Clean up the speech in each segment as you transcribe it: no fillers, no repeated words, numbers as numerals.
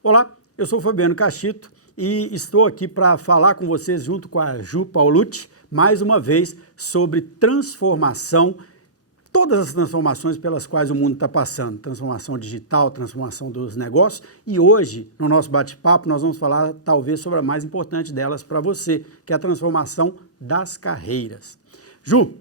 Olá, eu sou o Fabiano Cachito e estou aqui para falar com vocês, junto com a Ju Paulucci, mais uma vez sobre transformação, todas as transformações pelas quais o mundo está passando, transformação digital, transformação dos negócios, e hoje, no nosso bate-papo, nós vamos falar talvez sobre a mais importante delas para você, que é a transformação das carreiras. Ju,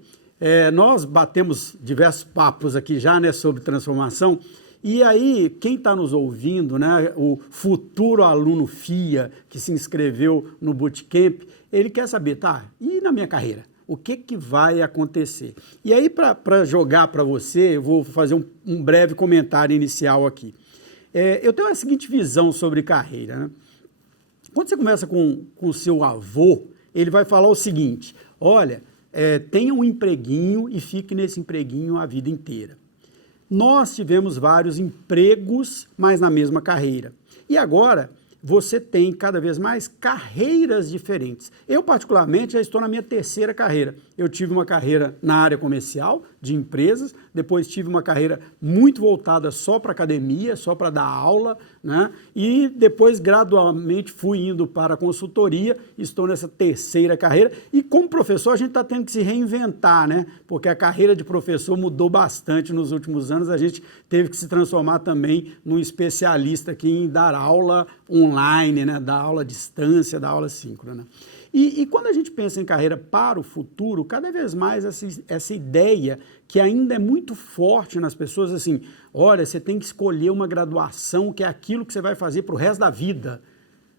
nós batemos diversos papos aqui já, né, sobre transformação. E aí, quem está nos ouvindo, né, o futuro aluno FIA que se inscreveu no Bootcamp, ele quer saber, tá, e na minha carreira? O que vai acontecer? E aí, para jogar para você, eu vou fazer um breve comentário inicial aqui. Eu tenho a seguinte visão sobre carreira, né? Quando você conversa com o seu avô, ele vai falar o seguinte, olha, tenha um empreguinho e fique nesse empreguinho a vida inteira. Nós tivemos vários empregos, mas na mesma carreira. E agora, você tem cada vez mais carreiras diferentes. Eu, particularmente, já estou na minha terceira carreira. Eu tive uma carreira na área comercial, de empresas, depois tive uma carreira muito voltada só para academia, só para dar aula, né? E depois, gradualmente, fui indo para a consultoria, estou nessa terceira carreira. E como professor, a gente está tendo que se reinventar, né? Porque a carreira de professor mudou bastante nos últimos anos, a gente teve que se transformar também num especialista aqui em dar aula online, né? Dar aula à distância, dar aula síncrona. E quando a gente pensa em carreira para o futuro, cada vez mais essa ideia que ainda é muito forte nas pessoas, assim, olha, você tem que escolher uma graduação que é aquilo que você vai fazer para o resto da vida.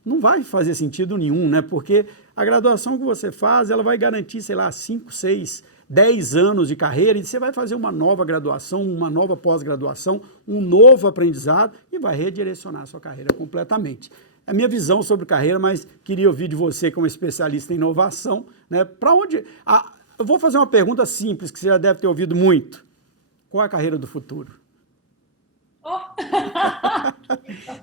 Não vai fazer sentido nenhum, né? Porque a graduação que você faz, ela vai garantir, sei lá, 5, 6, 10 anos de carreira, e você vai fazer uma nova graduação, uma nova pós-graduação, um novo aprendizado e vai redirecionar a sua carreira completamente. É a minha visão sobre carreira, mas queria ouvir de você como especialista em inovação, né? Para onde... eu vou fazer uma pergunta simples, que você já deve ter ouvido muito. Qual é a carreira do futuro? Oh.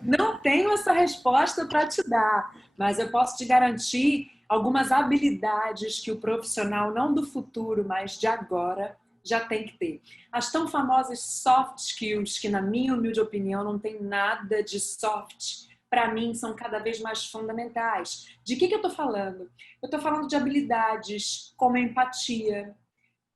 Não tenho essa resposta para te dar, mas eu posso te garantir algumas habilidades que o profissional, não do futuro, mas de agora, já tem que ter. As tão famosas soft skills, que na minha humilde opinião não tem nada de soft, para mim são cada vez mais fundamentais. De que eu estou falando? Eu estou falando de habilidades como empatia,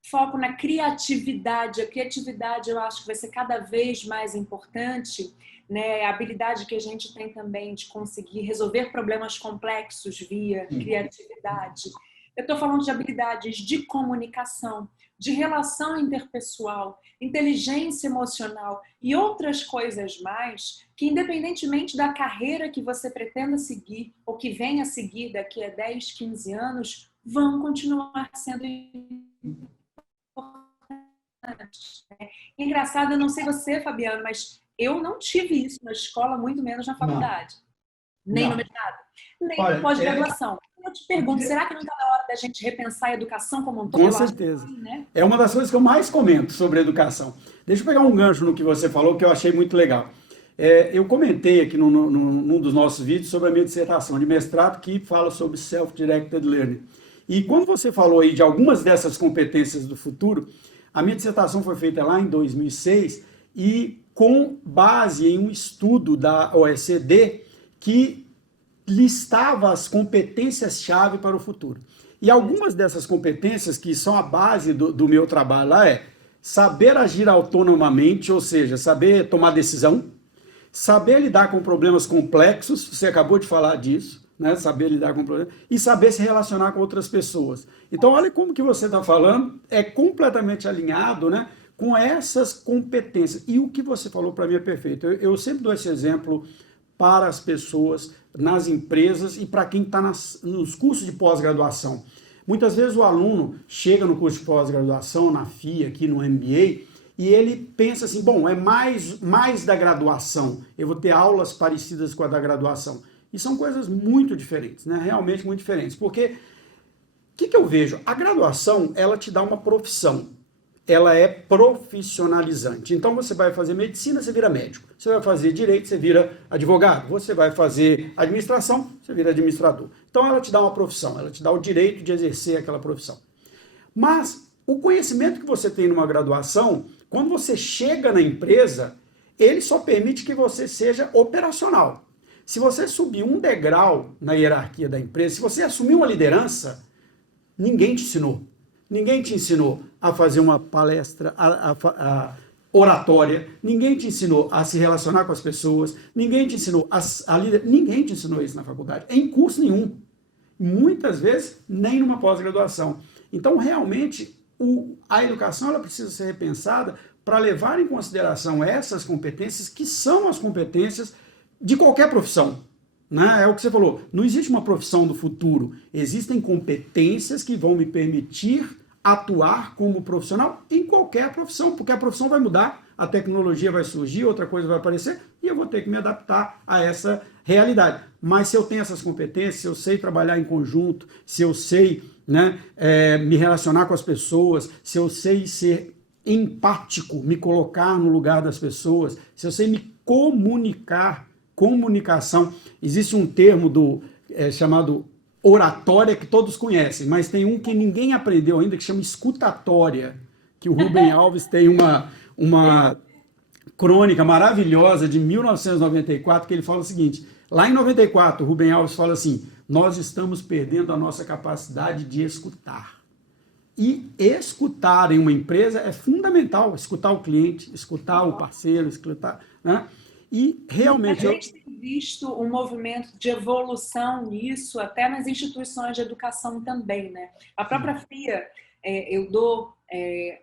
foco na criatividade. A criatividade eu acho que vai ser cada vez mais importante, né? A habilidade que a gente tem também de conseguir resolver problemas complexos via criatividade. Eu estou falando de habilidades de comunicação, de relação interpessoal, inteligência emocional e outras coisas mais que, independentemente da carreira que você pretenda seguir ou que venha a seguir daqui a 10, 15 anos, vão continuar sendo importantes. É engraçado, eu não sei você, Fabiano, mas eu não tive isso na escola, muito menos na faculdade. Nem no mestrado, nem na pós-graduação. Eu te pergunto, será que não está na hora da gente repensar a educação como um todo? Com certeza. Né? É uma das coisas que eu mais comento sobre educação. Deixa eu pegar um gancho no que você falou, que eu achei muito legal. Eu comentei aqui num dos nossos vídeos sobre a minha dissertação de mestrado, que fala sobre Self-Directed Learning. E quando você falou aí de algumas dessas competências do futuro, a minha dissertação foi feita lá em 2006 e com base em um estudo da OECD que listava as competências-chave para o futuro. E algumas dessas competências, que são a base do meu trabalho lá, é saber agir autonomamente, ou seja, saber tomar decisão, saber lidar com problemas complexos, você acabou de falar disso, né? Saber lidar com problemas, e saber se relacionar com outras pessoas. Então, olha como que você está falando, é completamente alinhado, né, com essas competências. E o que você falou para mim é perfeito. Eu sempre dou esse exemplo para as pessoas, nas empresas e para quem está nos cursos de pós-graduação. Muitas vezes o aluno chega no curso de pós-graduação, na FIA, aqui no MBA, e ele pensa assim, bom, é mais da graduação, eu vou ter aulas parecidas com a da graduação. E são coisas muito diferentes, né? Realmente muito diferentes. Porque, o que eu vejo? A graduação, ela te dá uma profissão. Ela é profissionalizante. Então, você vai fazer medicina, você vira médico. Você vai fazer direito, você vira advogado. Você vai fazer administração, você vira administrador. Então, ela te dá uma profissão, ela te dá o direito de exercer aquela profissão. Mas, o conhecimento que você tem numa graduação, quando você chega na empresa, ele só permite que você seja operacional. Se você subir um degrau na hierarquia da empresa, se você assumir uma liderança, ninguém te ensinou. Ninguém te ensinou a fazer uma palestra, a oratória, ninguém te ensinou a se relacionar com as pessoas, ninguém te ensinou ninguém te ensinou isso na faculdade, em curso nenhum. Muitas vezes, nem numa pós-graduação. Então, realmente, a educação ela precisa ser repensada para levar em consideração essas competências que são as competências de qualquer profissão. Né? É o que você falou, não existe uma profissão do futuro, existem competências que vão me permitir atuar como profissional em qualquer profissão, porque a profissão vai mudar, a tecnologia vai surgir, outra coisa vai aparecer, e eu vou ter que me adaptar a essa realidade. Mas se eu tenho essas competências, se eu sei trabalhar em conjunto, se eu sei, né, me relacionar com as pessoas, se eu sei ser empático, me colocar no lugar das pessoas, se eu sei me comunicar, comunicação, existe um termo chamado oratória que todos conhecem, mas tem um que ninguém aprendeu ainda que chama escutatória, que o Rubem Alves tem uma crônica maravilhosa de 1994 que ele fala o seguinte, lá em 94 o Rubem Alves fala assim, nós estamos perdendo a nossa capacidade de escutar. E escutar em uma empresa é fundamental, escutar o cliente, escutar o parceiro, escutar, né? E realmente... A gente tem visto um movimento de evolução nisso, até nas instituições de educação também, né? A própria FIA, eu dou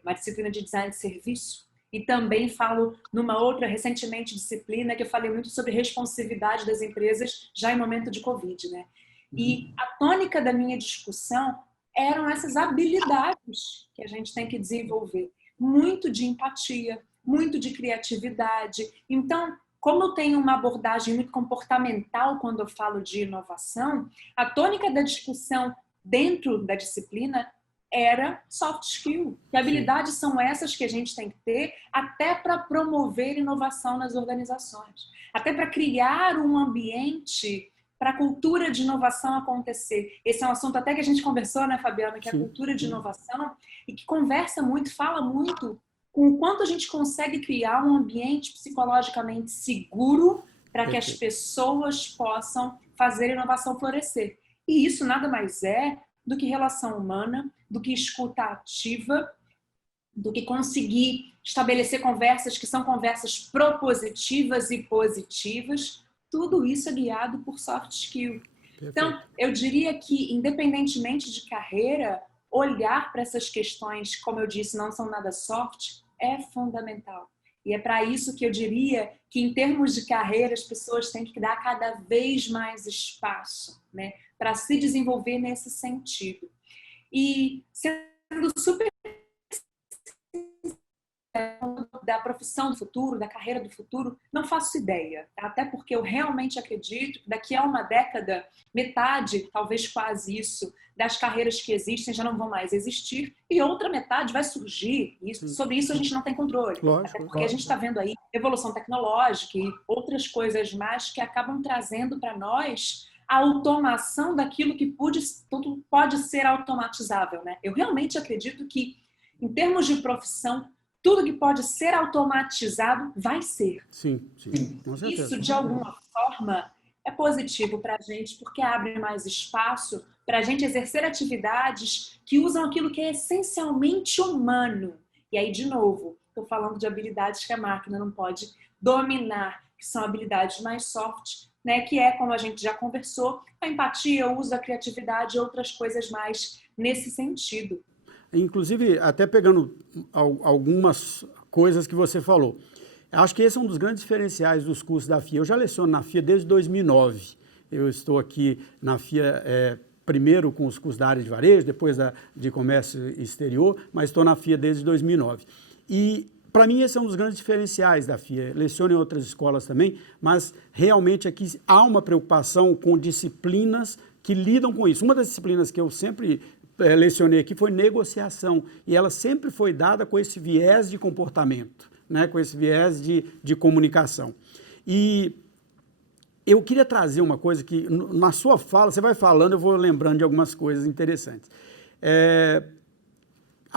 uma disciplina de design de serviço e também falo numa outra, recentemente, disciplina que eu falei muito sobre responsividade das empresas já em momento de Covid, né? E a tônica da minha discussão eram essas habilidades que a gente tem que desenvolver. Muito de empatia, muito de criatividade. Então, como eu tenho uma abordagem muito comportamental quando eu falo de inovação, a tônica da discussão dentro da disciplina era soft skill. Que habilidades são essas que a gente tem que ter até para promover inovação nas organizações? Até para criar um ambiente para a cultura de inovação acontecer. Esse é um assunto até que a gente conversou, né, Fabiana, que é a cultura de inovação e que conversa muito, fala muito com o quanto a gente consegue criar um ambiente psicologicamente seguro para que as pessoas possam fazer a inovação florescer. E isso nada mais é do que relação humana, do que escuta ativa, do que conseguir estabelecer conversas que são conversas propositivas e positivas. Tudo isso é guiado por soft skill. Perfeito. Então, eu diria que, independentemente de carreira, olhar para essas questões, como eu disse, não são nada soft, é fundamental. E é para isso que eu diria que, em termos de carreira, as pessoas têm que dar cada vez mais espaço, né, para se desenvolver nesse sentido. E sendo super da profissão do futuro, da carreira do futuro, não faço ideia. Tá? Até porque eu realmente acredito que daqui a uma década, metade, talvez quase isso, das carreiras que existem já não vão mais existir e outra metade vai surgir. Sobre isso a gente não tem controle. Lógico, até porque a gente está vendo aí evolução tecnológica e outras coisas mais que acabam trazendo para nós a automação daquilo que tudo pode ser automatizável. Né? Eu realmente acredito que, em termos de profissão, tudo que pode ser automatizado vai ser. Sim. Com certeza. Isso, de alguma forma, é positivo para a gente, porque abre mais espaço para a gente exercer atividades que usam aquilo que é essencialmente humano. E aí, de novo, estou falando de habilidades que a máquina não pode dominar, que são habilidades mais soft, né? Que é, como a gente já conversou, a empatia, o uso da criatividade e outras coisas mais nesse sentido. Inclusive, até pegando algumas coisas que você falou, acho que esse é um dos grandes diferenciais dos cursos da FIA. Eu já leciono na FIA desde 2009. Eu estou aqui na FIA primeiro com os cursos da área de varejo, depois de comércio exterior, mas estou na FIA desde 2009. E, para mim, esse é um dos grandes diferenciais da FIA. Leciono em outras escolas também, mas realmente aqui há uma preocupação com disciplinas que lidam com isso. Uma das disciplinas que eu sempre lecionei aqui foi negociação, e ela sempre foi dada com esse viés de comportamento, né, com esse viés de comunicação. E eu queria trazer uma coisa que, na sua fala, você vai falando, eu vou lembrando de algumas coisas interessantes.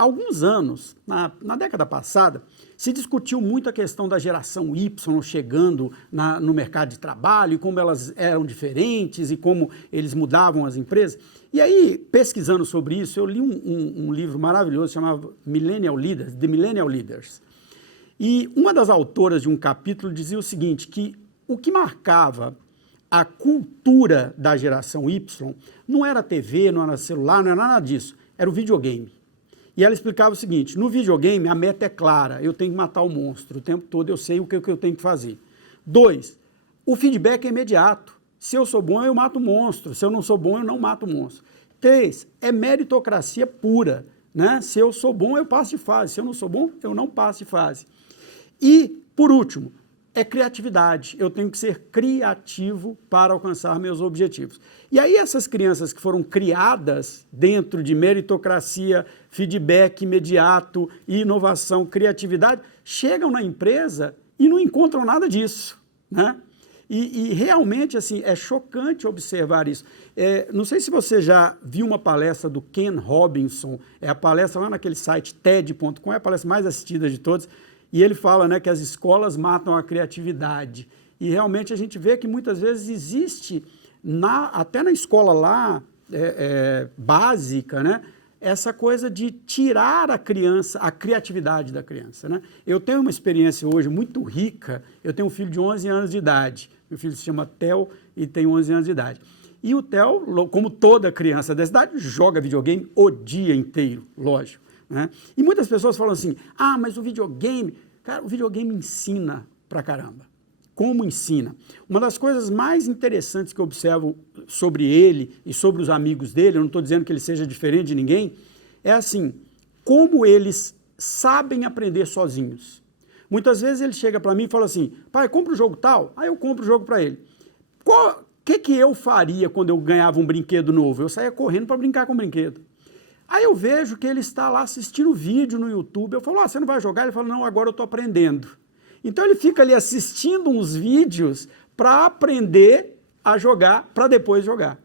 há alguns anos, na década passada, se discutiu muito a questão da geração Y chegando no mercado de trabalho e como elas eram diferentes e como eles mudavam as empresas. E aí, pesquisando sobre isso, eu li um livro maravilhoso chamado Millennial Leaders, The Millennial Leaders. E uma das autoras de um capítulo dizia o seguinte, que o que marcava a cultura da geração Y não era TV, não era celular, não era nada disso, era o videogame. E ela explicava o seguinte, no videogame a meta é clara, eu tenho que matar o monstro, o tempo todo eu sei o que eu tenho que fazer. 2, o feedback é imediato, se eu sou bom eu mato o monstro, se eu não sou bom eu não mato o monstro. 3, é meritocracia pura, né? Se eu sou bom eu passo de fase, se eu não sou bom eu não passo de fase. E, por último, é criatividade. Eu tenho que ser criativo para alcançar meus objetivos. E aí essas crianças que foram criadas dentro de meritocracia, feedback imediato, inovação, criatividade, chegam na empresa e não encontram nada disso, né? E realmente, assim, é chocante observar isso. Não sei se você já viu uma palestra do Ken Robinson, é a palestra lá naquele site TED.com, é a palestra mais assistida de todas, e ele fala, né, que as escolas matam a criatividade. E realmente a gente vê que muitas vezes existe, até na escola lá, básica, né, essa coisa de tirar a criança, a criatividade da criança, né? Eu tenho uma experiência hoje muito rica, eu tenho um filho de 11 anos de idade, meu filho se chama Theo e tem 11 anos de idade. E o Theo, como toda criança dessa idade, joga videogame o dia inteiro, lógico, né? E muitas pessoas falam assim, mas o videogame... Cara, o videogame ensina pra caramba. Como ensina? Uma das coisas mais interessantes que eu observo sobre ele e sobre os amigos dele, eu não estou dizendo que ele seja diferente de ninguém, é assim, como eles sabem aprender sozinhos. Muitas vezes ele chega para mim e fala assim, pai, compra o jogo tal, aí eu compro o jogo para ele. O que eu faria quando eu ganhava um brinquedo novo? Eu saía correndo para brincar com o brinquedo. Aí eu vejo que ele está lá assistindo vídeo no YouTube, eu falo, você não vai jogar? Ele fala, não, agora eu estou aprendendo. Então ele fica ali assistindo uns vídeos para aprender a jogar, para depois jogar.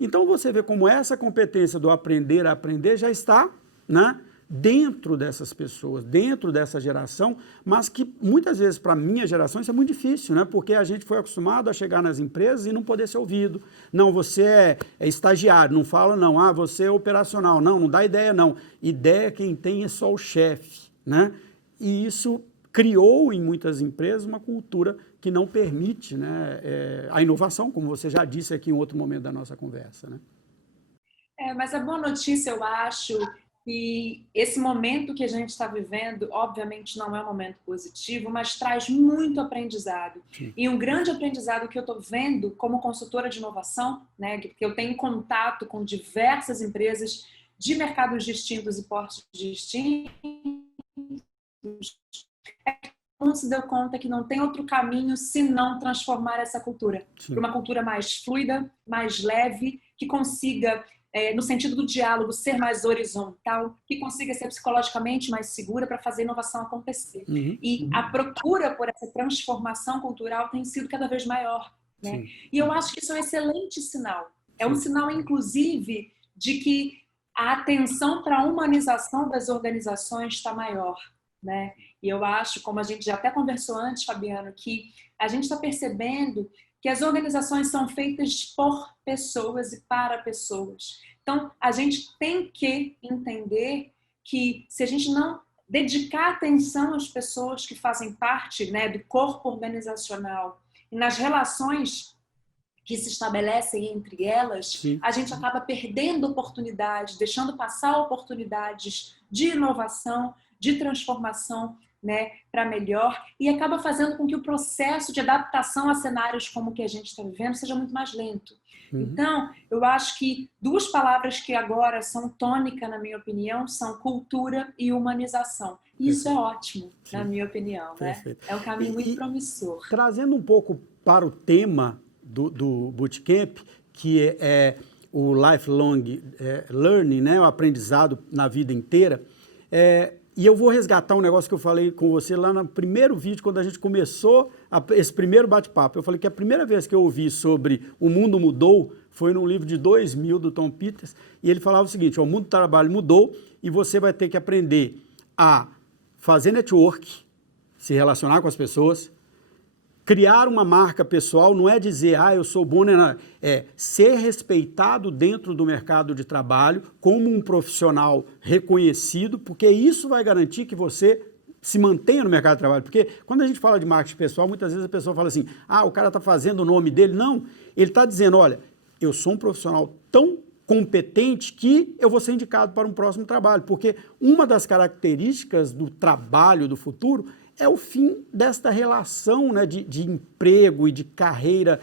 Então você vê como essa competência do aprender a aprender já está, né, dentro dessas pessoas, dentro dessa geração, mas que muitas vezes para a minha geração isso é muito difícil, né? Porque a gente foi acostumado a chegar nas empresas e não poder ser ouvido. Não, você é estagiário, não fala não. Você é operacional, não dá ideia não. Ideia quem tem é só o chefe, né? E isso criou em muitas empresas uma cultura que não permite, né, a inovação, como você já disse aqui em outro momento da nossa conversa, né? Mas a boa notícia, eu acho, e esse momento que a gente está vivendo, obviamente não é um momento positivo, mas traz muito aprendizado. Sim. E um grande aprendizado que eu estou vendo como consultora de inovação, né, que eu tenho contato com diversas empresas de mercados distintos e portos distintos, é que não se deu conta que não tem outro caminho senão transformar essa cultura para uma cultura mais fluida, mais leve, que consiga... no sentido do diálogo, ser mais horizontal, que consiga ser psicologicamente mais segura para fazer a inovação acontecer. E a procura por essa transformação cultural tem sido cada vez maior, né? E eu acho que isso é um excelente sinal. É um sinal, inclusive, de que a atenção para a humanização das organizações está maior, né? E eu acho, como a gente já até conversou antes, Fabiano, que a gente está percebendo que as organizações são feitas por pessoas e para pessoas. Então, a gente tem que entender que se a gente não dedicar atenção às pessoas que fazem parte, né, do corpo organizacional e nas relações que se estabelecem entre elas, sim, a gente acaba perdendo oportunidades, deixando passar oportunidades de inovação, de transformação, né, para melhor, e acaba fazendo com que o processo de adaptação a cenários como o que a gente está vivendo seja muito mais lento. Então, eu acho que duas palavras que agora são tônica, na minha opinião, são cultura e humanização. E isso é ótimo, sim, na minha opinião, né? É um caminho muito promissor. Trazendo um pouco para o tema do Bootcamp, que é o lifelong learning, né, o aprendizado na vida inteira, e eu vou resgatar um negócio que eu falei com você lá no primeiro vídeo, quando a gente começou esse primeiro bate-papo. Eu falei que a primeira vez que eu ouvi sobre o mundo mudou foi num livro de 2000 do Tom Peters, e ele falava o seguinte: ó, o mundo do trabalho mudou e você vai ter que aprender a fazer network, se relacionar com as pessoas. Criar uma marca pessoal não é dizer, eu sou bom, é ser respeitado dentro do mercado de trabalho como um profissional reconhecido, porque isso vai garantir que você se mantenha no mercado de trabalho. Porque quando a gente fala de marketing pessoal, muitas vezes a pessoa fala assim, o cara está fazendo o nome dele. Não, ele está dizendo, olha, eu sou um profissional tão competente que eu vou ser indicado para um próximo trabalho, porque uma das características do trabalho do futuro é o fim desta relação, né, de emprego e de carreira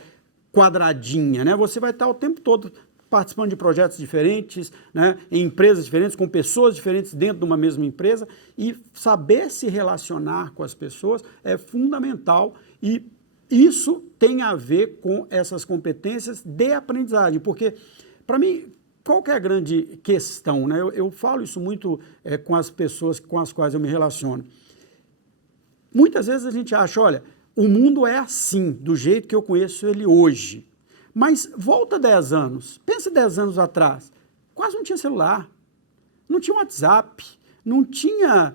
quadradinha, né? Você vai estar o tempo todo participando de projetos diferentes, né, em empresas diferentes, com pessoas diferentes dentro de uma mesma empresa, e saber se relacionar com as pessoas é fundamental, e isso tem a ver com essas competências de aprendizagem, porque, para mim, qual que é a grande questão, né? Eu falo isso muito com as pessoas com as quais eu me relaciono. Muitas vezes a gente acha, olha, o mundo é assim, do jeito que eu conheço ele hoje. Mas volta 10 anos, pensa 10 anos atrás, quase não tinha celular, não tinha WhatsApp, não tinha,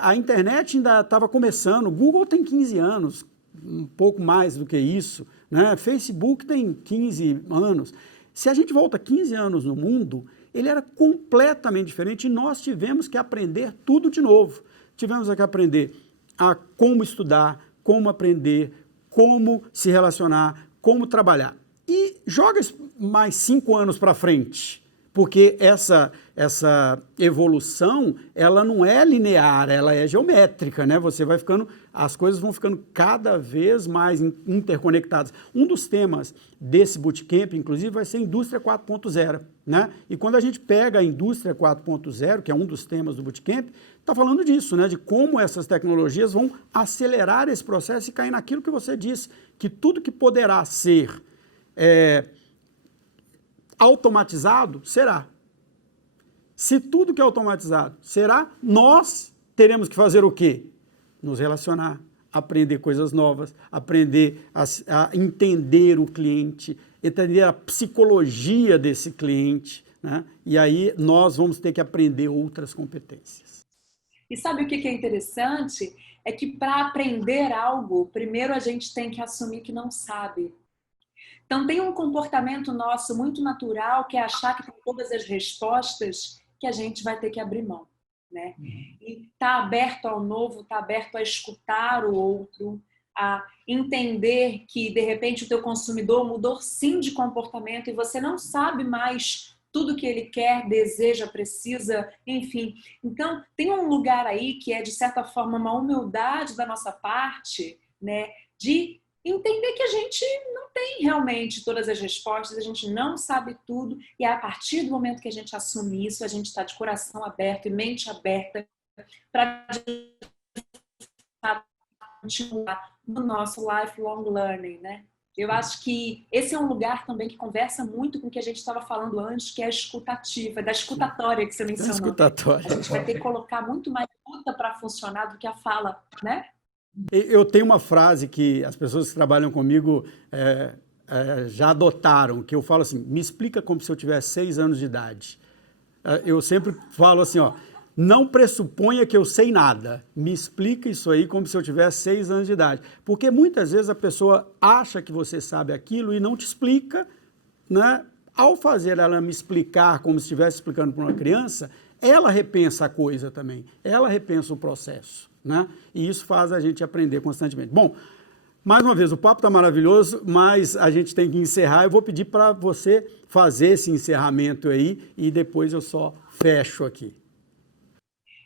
a internet ainda estava começando, o Google tem 15 anos, um pouco mais do que isso, né? Facebook tem 15 anos. Se a gente volta 15 anos no mundo, ele era completamente diferente e nós tivemos que aprender tudo de novo. Tivemos que aprender a como estudar, como aprender, como se relacionar, como trabalhar. E joga mais 5 anos para frente, porque essa evolução, ela não é linear, ela é geométrica, né? Você vai ficando, as coisas vão ficando cada vez mais interconectadas. Um dos temas desse bootcamp, inclusive, vai ser Indústria 4.0, né? E quando a gente pega a Indústria 4.0, que é um dos temas do bootcamp, está falando disso, né? De como essas tecnologias vão acelerar esse processo e cair naquilo que você disse, que tudo que poderá ser automatizado, será. Se tudo que é automatizado será, nós teremos que fazer o quê? Nos relacionar, aprender coisas novas, aprender a entender o cliente, entender a psicologia desse cliente, né? E aí nós vamos ter que aprender outras competências. E sabe o que é interessante? É que para aprender algo, primeiro a gente tem que assumir que não sabe. Então, tem um comportamento nosso muito natural, que é achar que tem todas as respostas, que a gente vai ter que abrir mão, né? E tá aberto ao novo, tá aberto a escutar o outro, a entender que, de repente, o teu consumidor mudou sim de comportamento e você não sabe mais tudo que ele quer, deseja, precisa, enfim. Então, tem um lugar aí que é, de certa forma, uma humildade da nossa parte, né? De entender que a gente não tem realmente todas as respostas, a gente não sabe tudo, e a partir do momento que a gente assume isso, a gente está de coração aberto e mente aberta para continuar no nosso lifelong learning, né? Eu acho que esse é um lugar também que conversa muito com o que a gente estava falando antes, que é a escutativa, da escutatória que você mencionou. Escutatória. A gente vai ter que colocar muito mais escuta para funcionar do que a fala, né? Eu tenho uma frase que as pessoas que trabalham comigo já adotaram, que eu falo assim, me explica como se eu tivesse 6 anos de idade. Eu sempre falo assim, não pressuponha que eu sei nada, me explica isso aí como se eu tivesse 6 anos de idade. Porque muitas vezes a pessoa acha que você sabe aquilo e não te explica, né? Ao fazer ela me explicar como se estivesse explicando para uma criança, ela repensa a coisa também, ela repensa o processo, né? E isso faz a gente aprender constantemente. Bom, mais uma vez, o papo está maravilhoso, mas a gente tem que encerrar. Eu vou pedir para você fazer esse encerramento aí e depois eu só fecho aqui.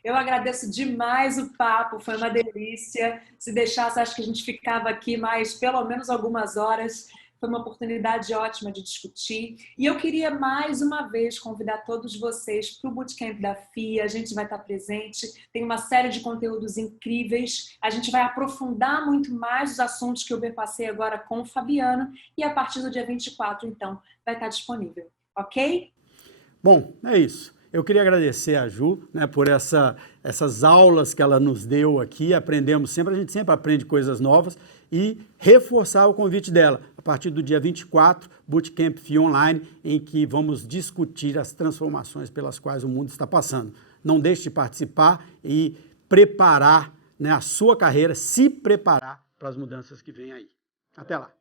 Eu agradeço demais o papo, foi uma delícia. Se deixasse, acho que a gente ficava aqui mais pelo menos algumas horas. Foi uma oportunidade ótima de discutir. E eu queria mais uma vez convidar todos vocês para o Bootcamp da FIA. A gente vai estar presente, tem uma série de conteúdos incríveis. A gente vai aprofundar muito mais os assuntos que eu passei agora com o Fabiano. E a partir do dia 24, então, vai estar disponível. Ok? Bom, é isso. Eu queria agradecer a Ju, né, por essas aulas que ela nos deu aqui, aprendemos sempre, a gente sempre aprende coisas novas, e reforçar o convite dela, a partir do dia 24, Bootcamp FII Online, em que vamos discutir as transformações pelas quais o mundo está passando. Não deixe de participar e preparar, né, a sua carreira, se preparar para as mudanças que vêm aí. Até lá!